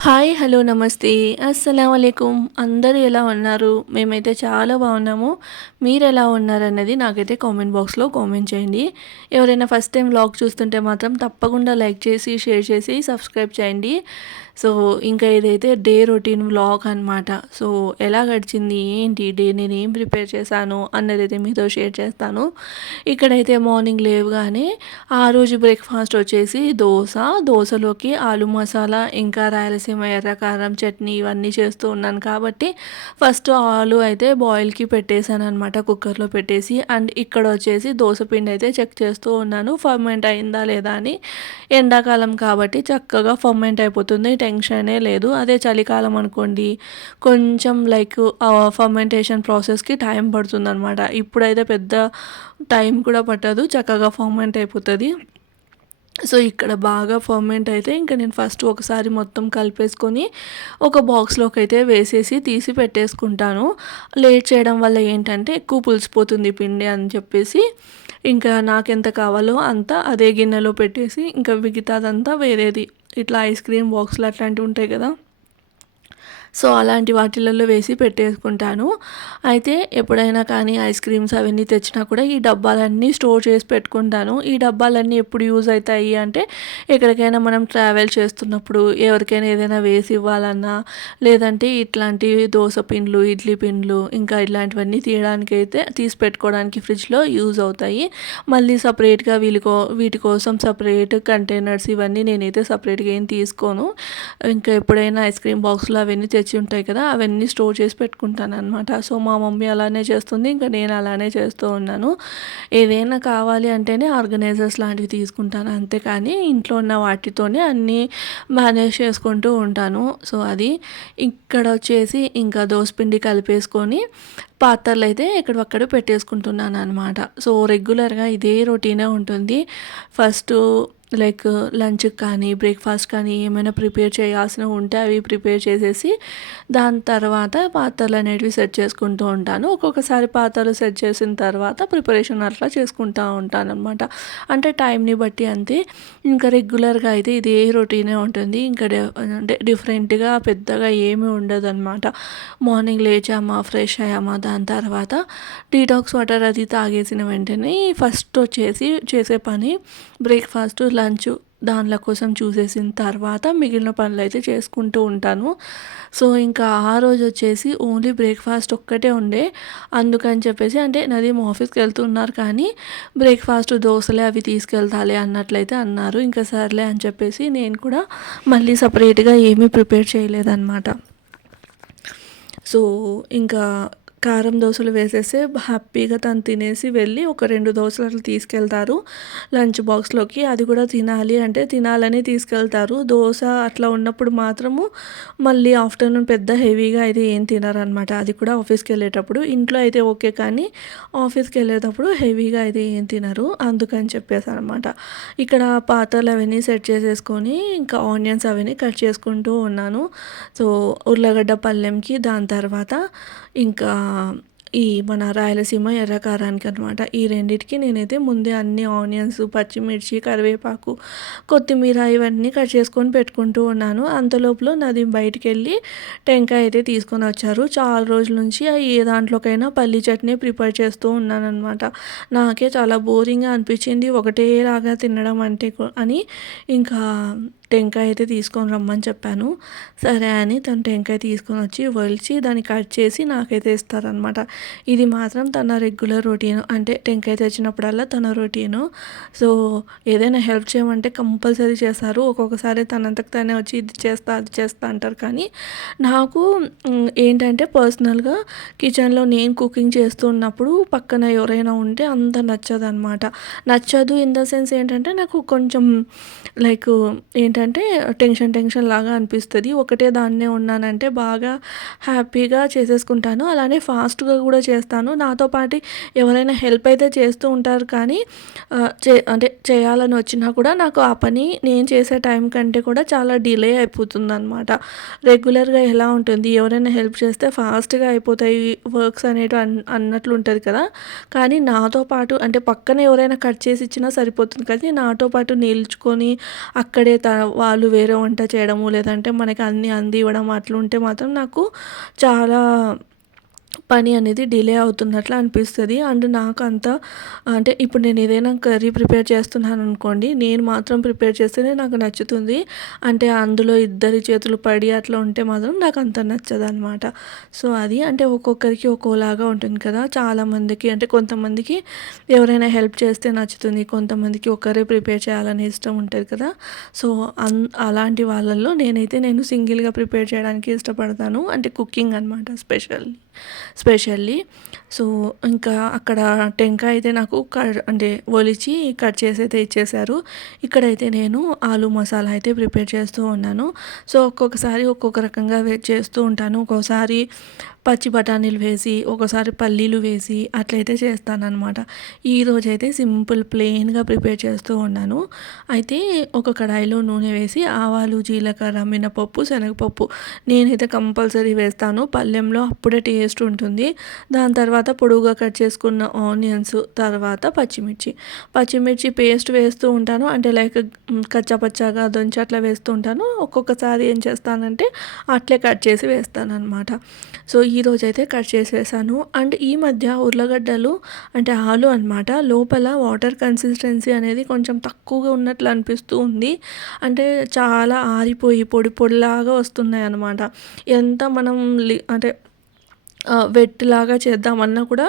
Hi! Hello! నమస్తే. అస్సలామలైకుం. అందరూ ఎలా ఉన్నారు? మేమైతే చాలా బాగున్నాము. మీరెలా ఉన్నారన్నది నాకైతే కామెంట్ బాక్స్‌లో కామెంట్ చేయండి. ఎవరైనా ఫస్ట్ టైం వ్లాగ్ చూస్తుంటే మాత్రం తప్పకుండా లైక్ చేసి, షేర్ చేసి, సబ్స్క్రైబ్ చేయండి. సో, ఇంకా ఇదైతే డే రొటీన్ వ్లాగ్ అనమాట. సో, ఎలా గడిచింది? ఏంటి డే నేనేం ప్రిపేర్ చేశాను? అన్నదైతే మీతో షేర్ చేస్తాను. ఇక్కడైతే మార్నింగ్ లేవగానే ఆ రోజు బ్రేక్‌ఫాస్ట్ వచ్చేసి దోస, దోసలోకి ఆలు మసాలా, ఇంకా రాయలసీమ ఎర్ర కారం చట్నీ ఇవన్నీ చేస్తూ ఉన్నాను కాబట్టి ఫస్ట్ ఆలు అయితే బాయిల్‌కి పెట్టేసాననమాట కుక్కర్‌లో పెట్టేసి. అండ్ ఇక్కడ వచ్చేసి దోస పిండి అయితే చెక్ చేస్తూ ఉన్నాను ఫర్మెంట్ అయిందా లేదా అని. ఎండాకాలం కాబట్టి చక్కగా ఫర్మెంట్ అయిపోతుంది, టెన్షనే లేదు. అదే చలికాలం అనుకోండి కొంచెం లైక్ ఫర్మెంటేషన్ ప్రాసెస్‌కి టైం పడుతుందనమాట. ఇప్పుడైతే పెద్ద టైం కూడా పట్టదు, చక్కగా ఫర్మెంట్ అయిపోతది. సో, ఇక్కడ బాగా ఫర్మెంట్ అయితే ఇంక నేను ఫస్ట్ ఒకసారి మొత్తం కలిపేసుకొని ఒక బాక్స్‌లోకి అయితే వేసేసి తీసి పెట్టేసుకుంటాను. లేట్ చేయడం వల్ల ఏంటంటే ఎక్కువ పులిసిపోతుంది పిండి అని చెప్పేసి ఇంకా నాకెంత కావాలో అంత అదే గిన్నెలో పెట్టేసి ఇంకా మిగతాదంతా వేరేది ఇట్లా ఐస్ క్రీమ్ బాక్స్‌లు అట్లాంటివి ఉంటాయి కదా! సో, అలాంటి వాటిలలో వేసి పెట్టేసుకుంటాను. అయితే ఎప్పుడైనా కానీ ఐస్ క్రీమ్స్ అవన్నీ తెచ్చినా కూడా ఈ డబ్బాలన్నీ స్టోర్ చేసి పెట్టుకుంటాను. ఈ డబ్బాలన్నీ ఎప్పుడు యూజ్ అయితాయి అంటే ఎక్కడికైనా మనం ట్రావెల్ చేస్తున్నప్పుడు ఎవరికైనా ఏదైనా వేసి ఇవ్వాలన్నా, లేదంటే ఇట్లాంటివి దోస పిండ్లు, ఇడ్లీ పిండ్లు ఇంకా ఇట్లాంటివన్నీ తీయడానికైతే తీసి పెట్టుకోవడానికి ఫ్రిడ్జ్‌లో యూజ్ అవుతాయి. మళ్ళీ సపరేట్‌గా వీటి కోసం సపరేట్ కంటైనర్స్ ఇవన్నీ నేనైతే సపరేట్‌గా ఏం తీసుకోను. ఇంకా ఎప్పుడైనా ఐస్ క్రీమ్ బాక్స్‌లు అవన్నీ తెచ్చి ఉంటాయి కదా! అవన్నీ స్టోర్ చేసి పెట్టుకుంటాననమాట. సో, మా మమ్మీ అలానే చేస్తుంది. ఇంకా నేను అలానే చేస్తూ ఉన్నాను. ఏదైనా కావాలి అంటేనే ఆర్గనైజర్స్ లాంటివి తీసుకుంటాను. అంతేకానీ ఇంట్లో ఉన్న వాటితోనే అన్నీ మేనేజ్ చేసుకుంటూ ఉంటాను. సో, అది ఇక్కడొచ్చేసి ఇంకా దోసపిండి కలిపేసుకొని పాత్రలైతే ఎక్కడివక్కడ పెట్టేసుకుంటున్నాననమాట. సో, రెగ్యులర్‌గా ఇదే రొటీనే ఉంటుంది. ఫస్టు లైక్ లంచ్‌కి కానీ, బ్రేక్‌ఫాస్ట్ కానీ ఏమైనా ప్రిపేర్ చేయాల్సినవి ఉంటే అవి ప్రిపేర్ చేసేసి, దాని తర్వాత పాత్రలనేటివి సెట్ చేసుకుంటూ ఉంటాను. ఒక్కొక్కసారి పాత్రలు సెట్ చేసిన తర్వాత ప్రిపరేషన్ అట్లా చేసుకుంటా ఉంటాననమాట. అంటే టైంని బట్టి అంతే. ఇంకా రెగ్యులర్‌గా అయితే ఇదే రొటీనే ఉంటుంది. ఇంకా అంటే డిఫరెంట్‌గా పెద్దగా ఏమీ ఉండదనమాట. మార్నింగ్ లేచామా, ఫ్రెష్ అయ్యామా, దాని తర్వాత డీటాక్స్ వాటర్ అది తాగేసిన వెంటనే ఫస్ట్ వచ్చేసి చేసే పని బ్రేక్‌ఫాస్ట్, లంచ్ దానిల కోసం చూసేసిన తర్వాత మిగిలిన పనులైతే చేసుకుంటూ ఉంటాను. సో, ఇంకా ఆ రోజొచ్చేసి ఓన్లీ బ్రేక్‌ఫాస్ట్ ఒక్కటే ఉండే. అందుకని చెప్పేసి అంటే నదీమ్ ఆఫీస్‌కెళ్తున్నారు కానీ బ్రేక్‌ఫాస్ట్ దోసలే అవి తీసుకెళ్తాలే అన్నట్లయితే అన్నారు. ఇంకా సర్లే అని చెప్పేసి నేను కూడా మళ్ళీ సెపరేట్‌గా ఏమీ ప్రిపేర్ చేయలేదనమాట. సో, ఇంకా కారం దోసలు వేసేస్తే హ్యాపీగా తను తినేసి వెళ్ళి ఒక 2 దోసలు అట్లా తీసుకెళ్తారు లంచ్ బాక్స్‌లోకి. అది కూడా తినాలి అంటే తినాలని తీసుకెళ్తారు. దోస అట్లా ఉన్నప్పుడు మాత్రము మళ్ళీ ఆఫ్టర్‌నూన్ పెద్ద హెవీగా అయితే ఏం తినరనమాట. అది కూడా ఆఫీస్‌కెళ్ళేటప్పుడు. ఇంట్లో అయితే ఓకే కానీ ఆఫీస్‌కెళ్ళేటప్పుడు హెవీగా అయితే ఏం తినరు. అందుకని చెప్పేసనమాట. ఇక్కడ పాత్రలు అవన్నీ సెట్ చేసేసుకొని ఇంకా ఆనియన్స్ అవన్నీ కట్ చేసుకుంటూ ఉన్నాను. సో, ఉర్లగడ్డ పళ్ళెంకి దాని తర్వాత ఇంకా ఈ మన రాయలసీమ ఎర్ర కారానికనమాట. ఈ రెండిటికి నేనైతే ముందే అన్ని ఆనియన్స్, పచ్చిమిర్చి, కరివేపాకు, కొత్తిమీర ఇవన్నీ కట్ చేసుకొని పెట్టుకుంటూ ఉన్నాను. అంతలోపులో నాది బయటికెళ్ళి టెంకాయ అయితే తీసుకొనొచ్చారు. చాలా రోజుల నుంచి ఏ దాంట్లోకైనా పల్లీ చట్నీ ప్రిపేర్ చేస్తూ ఉన్నాననమాట. నాకే చాలా బోరింగ్‌గా అనిపించింది ఒకటేలాగా తినడం అంటే అని ఇంకా టెంకాయ అయితే తీసుకొని రమ్మని చెప్పాను. సరే అని తను టెంకాయ తీసుకొనొచ్చి ఒలిచి దాన్ని కట్ చేసి నాకైతే ఇస్తారనమాట. ఇది మాత్రం తన రెగ్యులర్ రొటీన్. అంటే టెంకాయ తెచ్చినప్పుడల్లా తన రొటీను. సో, ఏదైనా హెల్ప్ చేయమంటే కంపల్సరీ చేస్తారు. ఒక్కొక్కసారి తనంతకు తనే వచ్చి ఇది చేస్తా, అది చేస్తా అంటారు. కానీ నాకు ఏంటంటే పర్సనల్‌గా కిచెన్‌లో నేను కుకింగ్ చేస్తున్నప్పుడు పక్కన ఎవరైనా ఉంటే అంత నచ్చదనమాట. నచ్చదు ఇన్ ద సెన్స్ ఏంటంటే నాకు కొంచెం లైక్ ఏంటంటే టెన్షన్ లాగా అనిపిస్తది. ఒకటే దాన్నే ఉన్నానంటే బాగా హ్యాపీగా చేసేసుకుంటాను. అలానే ఫాస్ట్‌గా కూడా చేస్తాను. నాతో పాటు ఎవరైనా హెల్ప్ అయితే చేస్తూ ఉంటారు కానీ అంటే చేయాలని వచ్చినా కూడా నాకు ఆ పని నేను చేసే టైం కంటే కూడా చాలా డిలే అయిపోతుందనమాట. రెగ్యులర్‌గా ఎలా ఉంటుంది ఎవరైనా హెల్ప్ చేస్తే ఫాస్ట్‌గా అయిపోతాయి వర్క్స్ అనేటివి అన్నట్లు ఉంటది కదా! కానీ నాతో పాటు అంటే పక్కన ఎవరైనా కట్ చేసి ఇచ్చినా సరిపోతుంది కానీ నాతో పాటు నిల్చుకొని అక్కడే వాళ్ళు వేరే వంట చేయడము, లేదంటే మనకి అన్నీ అందివ్వడం అట్లుంటే మాత్రం నాకు చాలా పని అనేది డిలే అవుతున్నట్లు అనిపిస్తది. అండ్ నాకు అంత అంటే ఇప్పుడు నేను ఏదైనా కర్రీ ప్రిపేర్ చేస్తున్నాననుకోండి, నేను మాత్రం ప్రిపేర్ చేస్తేనే నాకు నచ్చుతుంది. అంటే అందులో ఇద్దరి చేతులు పడి అట్లా ఉంటే మాత్రం నాకు అంత నచ్చదనమాట. సో, అది అంటే ఒక్కొక్కరికి ఒక్కోలాగా ఉంటుంది కదా! చాలామందికి అంటే కొంతమందికి ఎవరైనా హెల్ప్ చేస్తే నచ్చుతుంది. కొంతమందికి ఒకరే ప్రిపేర్ చేయాలని ఇష్టం ఉంటది కదా! సో, అలాంటి వాళ్ళల్లో నేను సింగిల్‌గా ప్రిపేర్ చేయడానికి ఇష్టపడతాను. అంటే కుకింగ్ అనమాట స్పెషల్లీ. సో, ఇంకా అక్కడ టెంకాయ అయితే నాకు అంటే ఒలిచి కట్ చేసి అయితే ఇచ్చేశారు. ఇక్కడైతే నేను ఆలు మసాలా అయితే ప్రిపేర్ చేస్తూ ఉన్నాను. సో, ఒక్కొక్కసారి ఒక్కొక్క రకంగా చేస్తూ ఉంటాను. ఒక్కోసారి పచ్చి బఠానీలు వేసి, ఒక్కోసారి పల్లీలు వేసి అట్లయితే చేస్తాననమాట. ఈరోజైతే సింపుల్ ప్లెయిన్‌గా ప్రిపేర్ చేస్తూ ఉన్నాను. అయితే ఒక కడాయిలో నూనె వేసి ఆవాలు, జీలకర్ర, మినపప్పు, శనగపప్పు నేనైతే కంపల్సరీ వేస్తాను. పళ్ళెంలో అప్పుడే టేస్ట్ ఉంటుంది. దాని తర్వాత పొడువుగా కట్ చేసుకున్న ఆనియన్స్, తర్వాత పచ్చిమిర్చి పేస్ట్ వేస్తూ ఉంటాను. అంటే లైక్ కచ్చా పచ్చాగా దంచి అట్లా వేస్తూ ఉంటాను. ఒక్కొక్కసారి ఏం చేస్తానంటే అట్లే కట్ చేసి వేస్తాననమాట. సో, ఈరోజైతే కట్ చేసేసాను. అండ్ ఈ మధ్య ఉర్లగడ్డలు అంటే ఆలు అనమాట లోపల వాటర్ కన్సిస్టెన్సీ అనేది కొంచెం తక్కువగా ఉన్నట్లు అనిపిస్తూ ఉంది. అంటే చాలా ఆరిపోయి పొడి పొడిలాగా వస్తున్నాయన్నమాట. ఎంత మనం అంటే వెట్‌లాగా చేద్దామన్నా కూడా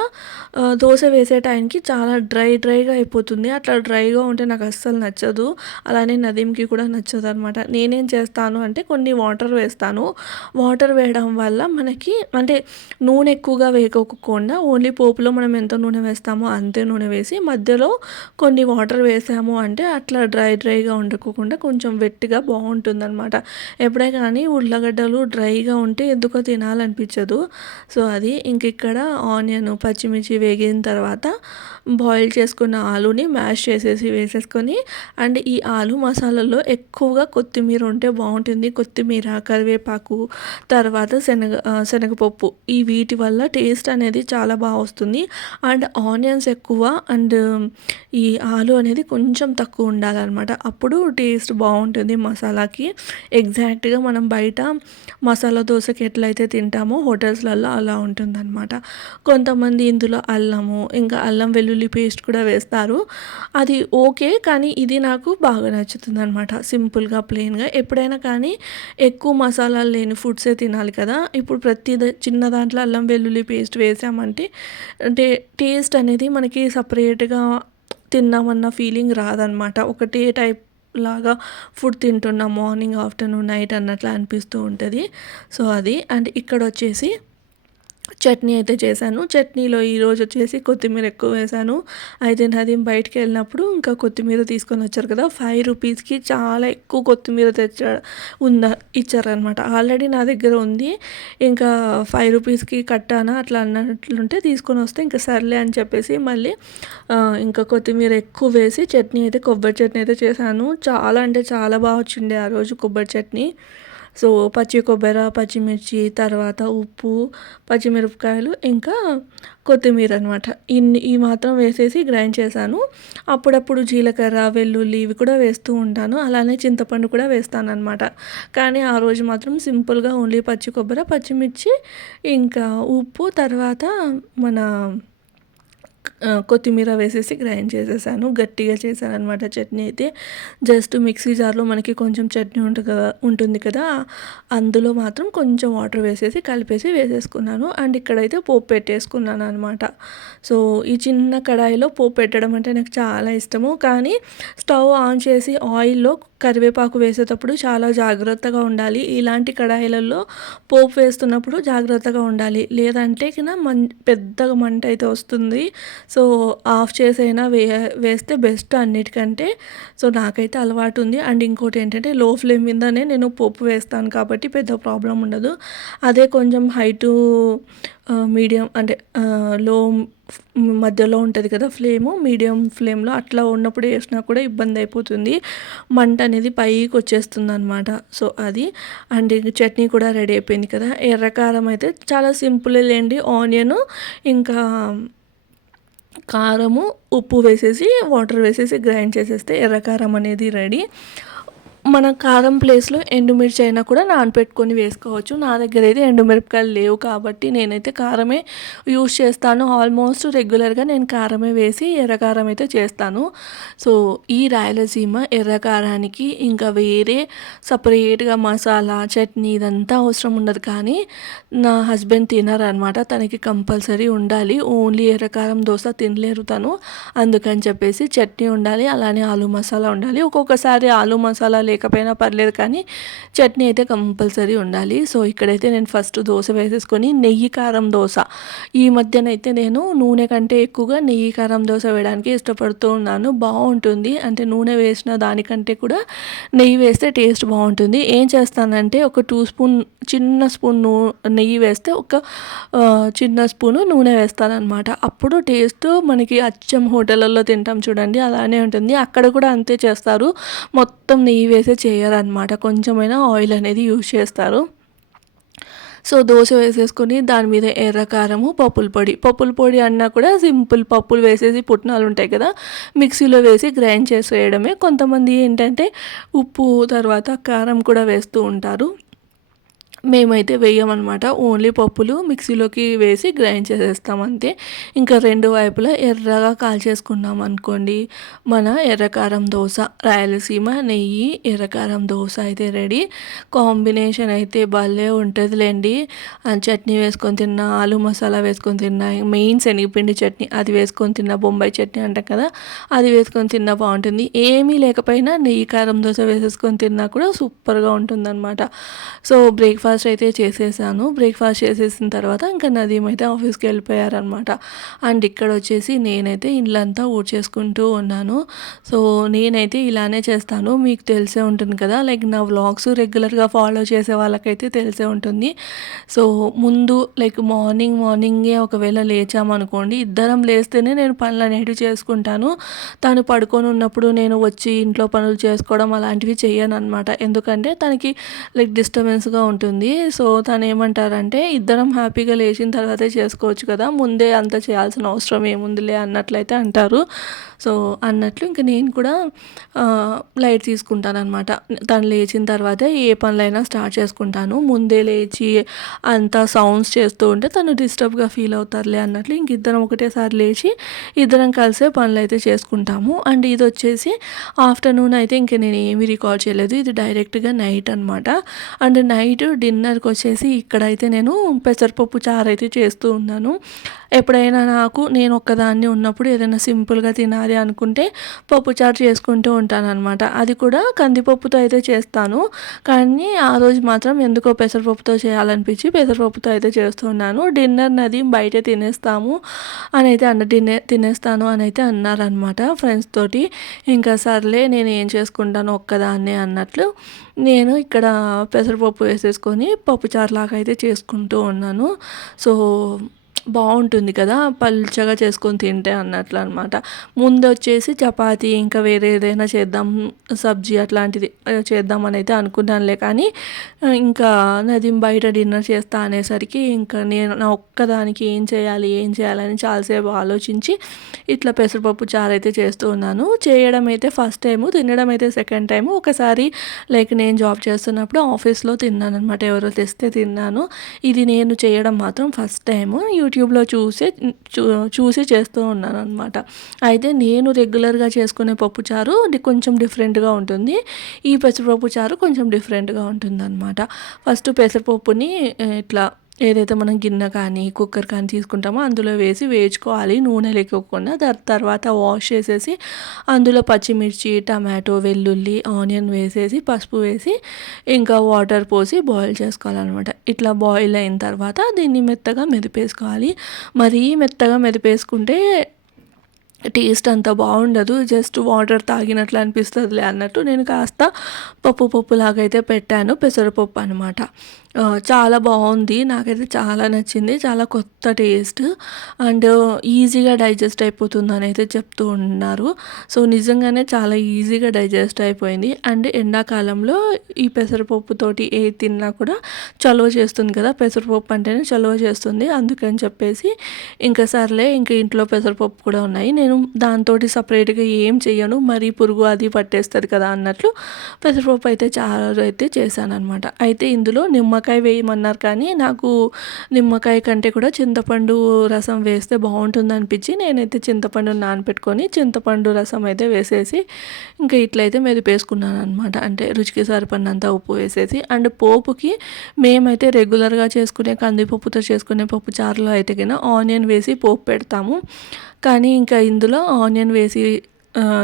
దోస వేసే టైంకి చాలా డ్రైగా అయిపోతుంది. అట్లా డ్రైగా ఉంటే నాకు అస్సలు నచ్చదు. అలానే నదీమ్‌కి కూడా నచ్చదనమాట. నేనేం చేస్తాను అంటే కొన్ని వాటర్ వేస్తాను. వాటర్ వేయడం వల్ల మనకి అంటే నూనె ఎక్కువగా వేయకోకుండా ఓన్లీ పోపులో మనం ఎంత నూనె వేస్తామో అంతే నూనె వేసి మధ్యలో కొన్ని వాటర్ వేసాము అంటే అట్లా డ్రైగా ఉండకోకుండా కొంచెం వెట్‌గా బావుంటుందనమాట. ఎప్పుడే కానీ ఉర్లగడ్డలు డ్రైగా ఉంటే ఎందుకో తినాలనిపించదు. సో, అది ఇక్కడ ఆనియన్, పచ్చిమిర్చి వేగిన తర్వాత బాయిల్ చేసుకున్న ఆలుని మ్యాష్ చేసేసి వేసేసుకొని అండ్ ఈ ఆలు మసాలాలో ఎక్కువగా కొత్తిమీర ఉంటే బాగుంటుంది. కొత్తిమీర, కరివేపాకు, తర్వాత శనగపప్పు ఈ వీటి వల్ల టేస్ట్ అనేది చాలా బాగా వస్తుంది. అండ్ ఆనియన్స్ ఎక్కువ అండ్ ఈ ఆలు అనేది కొంచెం తక్కువ ఉండాలన్నమాట. అప్పుడు టేస్ట్ బాగుంటుంది మసాలాకి. ఎగ్జాక్ట్‌గా మనం బయట మసాలా దోసకి ఎట్లయితే తింటామో హోటల్స్‌లలో అలా ఉంటుందన్నమాట. కొంతమంది ఇందులో ఇంకా అల్లం వెల్లుల్లి పేస్ట్ కూడా వేస్తారు. అది ఓకే. కానీ ఇది నాకు బాగా నచ్చుతుందనమాట. సింపుల్‌గా, ప్లెయిన్‌గా ఎప్పుడైనా కానీ ఎక్కువ మసాలాలు లేని ఫుడ్సే తినాలి కదా! ఇప్పుడు చిన్న దాంట్లో అల్లం వెల్లుల్లి పేస్ట్ వేసామంటే అంటే టేస్ట్ అనేది మనకి సపరేట్‌గా తిన్నామన్న ఫీలింగ్ రాదనమాట. ఒకటే టైప్ లాగా ఫుడ్ తింటున్నాం మార్నింగ్, ఆఫ్టర్‌నూన్, నైట్ అన్నట్లు అనిపిస్తూ ఉంటది. సో, అది అండ్ ఇక్కడొచ్చేసి చట్నీ అయితే చేశాను. చట్నీలో ఈరోజు వచ్చేసి కొత్తిమీర ఎక్కువ వేశాను. అయితే నదీమ్ బయటికెళ్ళినప్పుడు ఇంకా కొత్తిమీర తీసుకొని వచ్చారు కదా! 5 రూపీస్‌కి చాలా ఎక్కువ కొత్తిమీర ఇచ్చారనమాట. ఆల్రెడీ నా దగ్గర ఉంది. ఇంకా 5 రూపీస్‌కి కట్టానా అట్లా అన్నట్లుంటే తీసుకొని వస్తే ఇంకా సర్లే అని చెప్పేసి మళ్ళీ ఇంకా కొత్తిమీర ఎక్కువ వేసి చట్నీ అయితే కొబ్బరి చట్నీ అయితే చేశాను. చాలా అంటే చాలా బాగా వచ్చిండే ఆ రోజు కొబ్బరి చట్నీ. సో, పచ్చి కొబ్బరి, పచ్చిమిర్చి, తర్వాత ఉప్పు, పచ్చిమిరపకాయలు ఇంకా కొత్తిమీర అనమాట. ఈ మాత్రం వేసేసి గ్రైండ్ చేశాను. అప్పుడప్పుడు జీలకర్ర, వెల్లుల్లి ఇవి కూడా వేస్తూ ఉంటాను. అలానే చింతపండు కూడా వేస్తాననమాట. కానీ ఆ రోజు మాత్రం సింపుల్‌గా ఓన్లీ పచ్చి కొబ్బరి, పచ్చిమిర్చి ఇంకా ఉప్పు తర్వాత మన కొత్తిమీర వేసేసి గ్రైండ్ చేసేసాను. గట్టిగా చేశాననమాట చట్నీ అయితే. జస్ట్ మిక్సీ జార్‌లో మనకి కొంచెం చట్నీ ఉంటుంది కదా! అందులో మాత్రం కొంచెం వాటర్ వేసేసి కలిపేసి వేసేసుకున్నాను. అండ్ ఇక్కడైతే పోపు పెట్టేసుకున్నాననమాట. సో, ఈ చిన్న కడాయిలో పోపు పెట్టడం అంటే నాకు చాలా ఇష్టము. కానీ స్టవ్ ఆన్ చేసి ఆయిల్‌లో కరివేపాకు వేసేటప్పుడు చాలా జాగ్రత్తగా ఉండాలి. ఇలాంటి కడాయిలలో పోపు వేస్తున్నప్పుడు జాగ్రత్తగా ఉండాలి. లేదంటే పెద్దగా మంట అయితే వస్తుంది. సో, ఆఫ్ చేసైనా వేస్తే బెస్ట్ అన్నిటికంటే. సో, నాకైతే అలవాటు ఉంది. అండ్ ఇంకోటి ఏంటంటే లో ఫ్లేమ్ మీదనే నేను పోపు వేస్తాను కాబట్టి పెద్ద ప్రాబ్లమ్ ఉండదు. అదే కొంచెం హై టు మీడియం అంటే లో మధ్యలో ఉంటది కదా ఫ్లేము. మీడియం ఫ్లేమ్‌లో అట్లా ఉన్నప్పుడు వేసినా కూడా ఇబ్బంది అయిపోతుంది. మంట అనేది పైకి వచ్చేస్తుందనమాట. సో, అది అండ్ చట్నీ కూడా రెడీ అయిపోయింది కదా! ఎర్ర కారం అయితే చాలా సింపులే లేండి. ఆనియను ఇంకా కారము, ఉప్పు వేసేసి వాటర్ వేసేసి గ్రైండ్ చేసేస్తే ఎర్ర కారం అనేది రెడీ. మన కారం ప్లేస్‌లో ఎండుమిర్చి అయినా కూడా నానపెట్టుకొని వేసుకోవచ్చు. నా దగ్గరైతే ఎండుమిరపకాయలు లేవు కాబట్టి నేనైతే కారమే యూజ్ చేస్తాను. ఆల్మోస్ట్ రెగ్యులర్‌గా నేను కారమే వేసి ఎర్ర కారం అయితే చేస్తాను. సో, ఈ రాయలసీమ ఎర్ర కారానికి ఇంకా వేరే సెపరేట్‌గా మసాలా, చట్నీ ఇదంతా అవసరం ఉండదు. కానీ నా హస్బెండ్ తినరనమాట. తనకి కంపల్సరీ ఉండాలి. ఓన్లీ ఎర్ర కారం దోస తినలేరు తను. అందుకని చెప్పేసి చట్నీ ఉండాలి. అలానే ఆలు మసాలా ఉండాలి. ఒక్కొక్కసారి ఆలు మసాలా లేకపోయినా పర్లేదు కానీ చట్నీ అయితే కంపల్సరీ ఉండాలి. సో, ఇక్కడైతే నేను ఫస్ట్ దోస వేసేసుకొని నెయ్యి కారం దోస. ఈ మధ్యనైతే నేను నూనె కంటే ఎక్కువగా నెయ్యి కారం దోస వేయడానికి ఇష్టపడుతూ ఉన్నాను. బావుంటుంది. అంటే నూనె వేసిన దానికంటే కూడా నెయ్యి వేస్తే టేస్ట్ బావుంటుంది. ఏం చేస్తానంటే ఒక 2 స్పూన్ చిన్న స్పూన్ నెయ్యి వేస్తే ఒక చిన్న స్పూను నూనె వేస్తాననమాట. అప్పుడు టేస్ట్ మనకి అచ్చం హోటళ్ళల్లో తింటాం చూడండి అలానే ఉంటుంది. అక్కడ కూడా అంతే చేస్తారు. మొత్తం నెయ్యి వేసి చేయరనమాట. కొంచెమైనా ఆయిల్ అనేది యూజ్ చేస్తారు. సో, దోస వేసేసుకొని దాని మీద ఎర్ర కారము, పప్పుల పొడి అన్నా కూడా సింపుల్ పప్పులు వేసేసి పుట్నాలు ఉంటాయి కదా! మిక్సీలో వేసి గ్రైండ్ చేసేయడమే. కొంతమంది ఏంటంటే ఉప్పు తర్వాత కారం కూడా వేస్తూ ఉంటారు. మేమైతే వేయమనమాట. ఓన్లీ పప్పులు మిక్సీలోకి వేసి గ్రైండ్ చేసేస్తాం అంతే. ఇంకా 2 వైపులా ఎర్రగా కాల్చేసుకున్నాం అనుకోండి, మన ఎర్రకారం దోస, రాయలసీమ నెయ్యి ఎర్రకారం దోస అయితే రెడీ. కాంబినేషన్ అయితే భలే ఉంటదిలెండి. చట్నీ వేసుకొని తిన్నా, ఆలు మసాలా వేసుకొని తిన్నా, మెయిన్ శనగపిండి చట్నీ అది వేసుకొని తిన్నా, బొంబాయి చట్నీ అంటాం కదా! అది వేసుకొని తిన్నా బావుంటుంది. ఏమీ లేకపోయినా నెయ్యి కారం దోస వేసేసుకొని తిన్నా కూడా సూపర్‌గా ఉంటుందనమాట. సో, బ్రేక్‌ఫాస్ట్ అయితే చేసేసాను. బ్రేక్‌ఫాస్ట్ చేసేసిన తర్వాత ఇంకా నదీమ్ అయితే ఆఫీస్‌కి వెళ్ళిపోయారనమాట. అండ్ ఇక్కడ వచ్చేసి నేనైతే ఇల్లంతా ఊడ్చేసుకుంటూ ఉన్నాను. సో, నేనైతే ఇలానే చేస్తాను. మీకు తెలిసే ఉంటుంది కదా! లైక్ నా వ్లాగ్స్ రెగ్యులర్‌గా ఫాలో చేసే వాళ్ళకైతే తెలిసే ఉంటుంది. సో, ముందు లైక్ మార్నింగే ఒకవేళ లేచామనుకోండి, ఇద్దరం లేస్తేనే నేను పనులనేటివి చేసుకుంటాను. తను పడుకొని ఉన్నప్పుడు నేను వచ్చి ఇంట్లో పనులు చేసుకోవడం అలాంటివి చెయ్యననమాట. ఎందుకంటే తనకి లైక్ డిస్టర్బెన్స్‌గా ఉంటుంది. సో, తనేమంటారంటే ఇద్దరం హ్యాపీగా లేచిన తర్వాతే చేసుకోవచ్చు కదా! ముందే అంత చేయాల్సిన అవసరం ఏముందిలే అన్నట్లయితే అంటారు. సో, అన్నట్లు ఇంక నేను కూడా లైట్ తీసుకుంటాననమాట. తను లేచిన తర్వాతే ఏ పనులైనా స్టార్ట్ చేసుకుంటాను. ముందే లేచి అంతా సౌండ్స్ చేస్తూ ఉంటే తను డిస్టర్బ్‌గా ఫీల్ అవుతారులే అన్నట్లు ఇంక ఇద్దరం ఒకటేసారి లేచి ఇద్దరం కలిసే పనులైతే చేసుకుంటాము. అండ్ ఇదొచ్చేసి ఆఫ్టర్‌నూన్ అయితే ఇంక నేనేమి రికార్డ్ చేయలేదు. ఇది డైరెక్ట్‌గా నైట్ అనమాట. అండ్ నైట్ డిన్నర్‌కొచ్చేసి ఇక్కడైతే నేను పెసరపప్పు చారైతే చేస్తూ ఉన్నాను. ఎప్పుడైనా నేను ఒక్కదాన్నే ఉన్నప్పుడు ఏదైనా సింపుల్‌గా తినాలి అనుకుంటే పప్పుచారు చేసుకుంటూ ఉంటాననమాట. అది కూడా కందిపప్పుతో అయితే చేస్తాను. కానీ ఆ రోజు మాత్రం ఎందుకో పెసరపప్పుతో చేయాలనిపించి పెసరపప్పుతో అయితే చేస్తున్నాను. డిన్నర్ నది బయటే తినేస్తాము అనైతే తినేస్తాను అనైతే అన్నారనమాట ఫ్రెండ్స్ తోటి. ఇంకా సర్లే నేనేం చేసుకుంటాను ఒక్కదాన్నే అన్నట్లు నేను ఇక్కడ పెసరపప్పు వేసేసుకొని పప్పుచారులాగా అయితే చేసుకుంటూ ఉన్నాను. సో, బావుంటుంది కదా! పల్చగా చేసుకొని తింటే అన్నట్లనమాట. ముందొచ్చేసి చపాతీ ఇంకా వేరే ఏదైనా చేద్దాం సబ్జీ అట్లాంటిది చేద్దామనైతే అనుకున్నానులే కానీ ఇంకా నదీమ్ బయట డిన్నర్ చేస్తా అనేసరికి ఇంకా నేను నా ఒక్కదానికి ఏం చేయాలని చాలాసేపు ఆలోచించి ఇట్లా పెసరపప్పు చారైతే చేస్తూ ఉన్నాను. చేయడం అయితే ఫస్ట్ టైము, తినడం అయితే సెకండ్ టైము. ఒకసారి లైక్ నేను జాబ్ చేస్తున్నప్పుడు ఆఫీస్‌లో తిన్నాననమాట. ఎవరో తెస్తే తిన్నాను. ఇది నేను చేయడం మాత్రం ఫస్ట్ టైము. యూట్యూబ్‌లో చూసి చేస్తూ ఉన్నాననమాట. అయితే నేను రెగ్యులర్‌గా చేసుకునే పప్పుచారు కొంచెం డిఫరెంట్‌గా ఉంటుంది. ఈ పెసరపప్పు చారు కొంచెం డిఫరెంట్‌గా ఉంటుందనమాట. ఫస్ట్ పెసరపప్పుని ఇట్లా ఏదైతే మనం గిన్నె కానీ, కుక్కర్ కానీ తీసుకుంటామో అందులో వేసి వేయించుకోవాలి నూనె లేకోకుండా. తర్వాత వాష్ చేసేసి అందులో పచ్చిమిర్చి, టమాటో, వెల్లుల్లి, ఆనియన్ వేసేసి, పసుపు వేసి ఇంకా వాటర్ పోసి బాయిల్ చేసుకోవాలనమాట. ఇట్లా బాయిల్ అయిన తర్వాత దీన్ని మెత్తగా మెదిపేసుకోవాలి. మరీ మెత్తగా మెదిపేసుకుంటే టేస్ట్ అంత బాగుండదు. జస్ట్ వాటర్ తాగినట్లు అనిపిస్తుందిలే అన్నట్టు నేను కాస్త పప్పులాగా అయితే పెట్టాను. పెసరపప్పు అనమాట. చాలా బాగుంది. నాకైతే చాలా నచ్చింది. చాలా కొత్త టేస్ట్ అండ్ ఈజీగా డైజెస్ట్ అయిపోతుందని అయితే చెప్తూ ఉన్నారు. సో, నిజంగానే చాలా ఈజీగా డైజెస్ట్ అయిపోయింది. అండ్ ఎండాకాలంలో ఈ పెసరపప్పుతోటి ఏది తిన్నా కూడా చలువ చేస్తుంది కదా! పెసరపప్పు అంటేనే చలువ చేస్తుంది. అందుకని చెప్పేసి ఇంకా సర్లే ఇంక ఇంట్లో పెసరపప్పు కూడా ఉన్నాయి. నేను నేను దాంతోటి సపరేట్‌గా ఏం చెయ్యను. మరీ పురుగు అది పట్టేస్తది కదా అన్నట్లు పెసరపప్పు అయితే చారు అయితే చేశాననమాట. అయితే ఇందులో నిమ్మకాయ వేయమన్నారు కానీ నాకు నిమ్మకాయ కంటే కూడా చింతపండు రసం వేస్తే బావుంటుందనిపించి నేనైతే చింతపండుని నానపెట్టుకొని చింతపండు రసం అయితే వేసేసి ఇంకా ఇట్లయితే మెదిపేసుకున్నాననమాట. అంటే రుచికి సరిపడినంత ఉప్పు వేసేసి అండ్ పోపుకి మేమైతే రెగ్యులర్‌గా చేసుకునే కందిపప్పుతో చేసుకునే పప్పు చారులో అయితే గిన ఆనియన్ వేసి పోపు పెడతాము. కానీ ఇంకా ఇందులో ఆనియన్ వేసి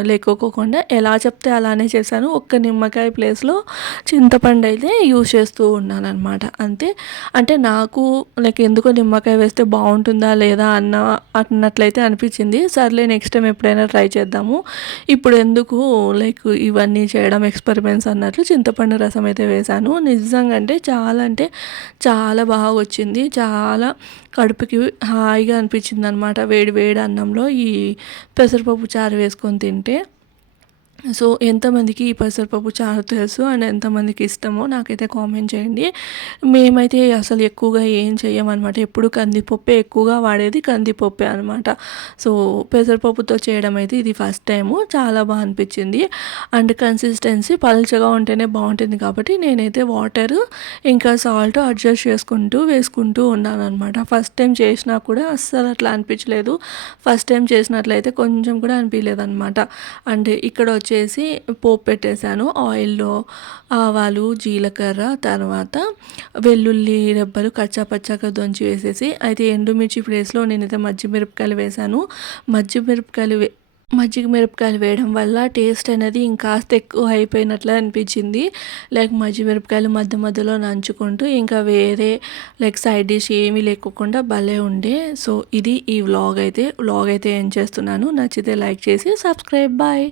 లేకోకుండా ఎలా చెప్తే అలానే చేశాను. ఒక్క నిమ్మకాయ ప్లేస్‌లో చింతపండయితే యూజ్ చేస్తూ ఉన్నాననమాట. అంతే. అంటే నాకు లైక్ ఎందుకో నిమ్మకాయ వేస్తే బావుంటుందా లేదా అన్నట్లయితే అనిపించింది. సర్లే నెక్స్ట్ టైమ్ ఎప్పుడైనా ట్రై చేద్దాము. ఇప్పుడు ఎందుకు లైక్ ఇవన్నీ చేయడం ఎక్స్‌పెరిమెంట్స్ అన్నట్లు చింతపండు రసం అయితే వేశాను. నిజంగా అంటే చాలా బాగా వచ్చింది. చాలా కడుపుకి హాయిగా అనిపించిందనమాట. వేడి వేడి అన్నంలో ఈ పెసరపప్పు చారు వేసుకొని తింటే. సో, ఎంతమందికి ఈ పెసరపప్పు చారు తెలుసు అండ్ ఎంతమందికి ఇష్టమో నాకైతే కామెంట్ చేయండి. మేమైతే అసలు ఎక్కువగా ఏం చెయ్యమనమాట. ఎప్పుడు కందిపప్పే ఎక్కువగా వాడేది కందిపప్పే అనమాట. సో, పెసరపప్పుతో చేయడం అయితే ఇది ఫస్ట్ టైము. చాలా బా అనిపించింది. అండ్ కన్సిస్టెన్సీ పల్చగా ఉంటేనే బావుంటుంది కాబట్టి నేనైతే వాటరు ఇంకా సాల్ట్ అడ్జస్ట్ వేసుకుంటూ ఉన్నాననమాట. ఫస్ట్ టైం చేసినా కూడా అస్సలు అట్లా అనిపించలేదు. ఫస్ట్ టైం చేసినట్లయితే కొంచెం కూడా అనిపియలేదనమాట. అండ్ ఇక్కడ వచ్చేసి పోపు పెట్టేశాను. ఆయిల్‌లో ఆవాలు, జీలకర్ర, తర్వాత వెల్లుల్లి రెబ్బలు కచ్చా పచ్చాగా దంచి వేసేసి అయితే ఎండుమిర్చి ప్లేస్‌లో నేనైతే మజ్జిగమిరపకాయలు వేశాను. మజ్జిగ మిరపకాయలు వేయడం వల్ల టేస్ట్ అనేది ఇంకాస్త ఎక్కువ అయిపోయినట్లు అనిపించింది. లైక్ మజ్జిగ మిరపకాయలు మధ్య మధ్యలో నంచుకుంటూ ఇంకా వేరే లైక్ సైడ్ డిష్ ఏమీ లేకోకుండా భలే ఉండే. సో, ఇది ఈ వ్లాగ్ అయితే ఎండ్ చేస్తున్నాను. నచ్చితే లైక్ చేసి సబ్స్క్రైబ్. బాయ్.